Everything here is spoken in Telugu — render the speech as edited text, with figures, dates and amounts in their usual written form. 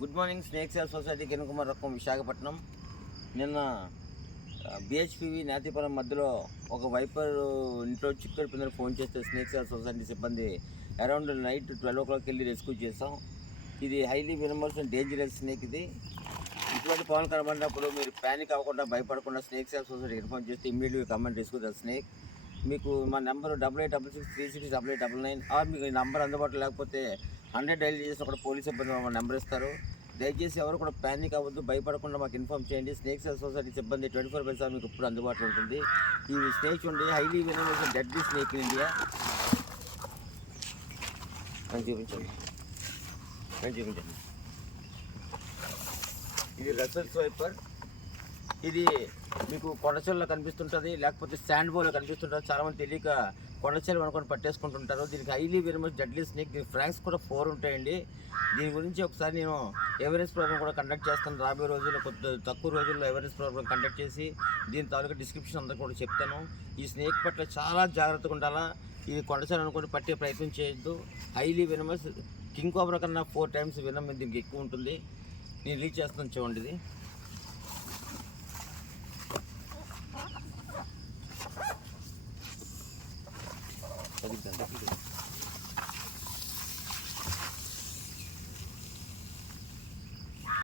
Good morning. Snake save society Kirankumar రకం విశాఖపట్నం. నిన్న బిహెచ్పివి నేతిపురం మధ్యలో ఒక వైపర్ ఇంట్లో చిక్కడి పిందరు ఫోన్ చేస్తే స్నేక్ సేల్ సొసైటీ సిబ్బంది అరౌండ్ నైట్ 12 o'clock వెళ్ళి రెస్క్యూ చేసాం. ఇది highly venomous and dangerous snake. ఇది ఇటువంటి పవన్ కనబడినప్పుడు మీరు ప్యానిక్ అవ్వకుండా భయపడకుండా స్నేక్ సేల్ సొసైటీ ఇన్ఫార్మ్ చేస్తే ఇమ్మీడియట్గా కమెంట్ రెస్క్యూ ద స్నేక్. మీకు మా నెంబరు 8866368899 ఆర్ మీకు ఈ నెంబర్ అందుబాటులో లేకపోతే 100 డైల్ చేసి అక్కడ పోలీస్ సిబ్బంది మా నెంబర్ ఇస్తారు. దయచేసి ఎవరు కూడా ప్యానిక్ అవ్వద్దు, భయపడకుండా మాకు ఇన్ఫార్మ్ చేయండి. స్నేక్ సేల్ సొసైటీ సిబ్బంది 24/7 మీకు ఇప్పుడు అందుబాటులో ఉంటుంది. ఈ స్నేక్ ఉండి highly venomous deadly snake in India. చూపించండి. ఇది రసల్ స్వైపర్. ఇది మీకు కొండచెల్లో కనిపిస్తుంటుంది, లేకపోతే శాండ్ బోలో కనిపిస్తుంటుంది. చాలామంది తెలియక కొండచెలు అనుకొని పట్టేసుకుంటుంటారు. దీనికి హైలీ వెనమస్ డెడ్లీ స్నేక్. దీనికి ఫ్రాంక్స్ కూడా 4 ఉంటాయండి. దీని గురించి ఒకసారి నేను అవేర్నెస్ ప్రోగ్రామ్ కూడా కండక్ట్ చేస్తాను. రాబోయే రోజుల్లో తక్కువ రోజుల్లో అవేర్నెస్ ప్రోగ్రామ్ కండక్ట్ చేసి దీని తాలూకా డిస్క్రిప్షన్ అంతా కూడా చెప్తాను. ఈ స్నేక్ పట్ల చాలా జాగ్రత్తగా ఉండాలా. ఇది కొండచెలు అనుకొని పట్టే ప్రయత్నం చేయొద్దు. Highly venomous. కింగ్ కోబ్రా కన్నా 4 times వెనమ్ దీనికి ఎక్కువ ఉంటుంది. నేను రీచ్ చేస్తాను, చూడండి. ఇది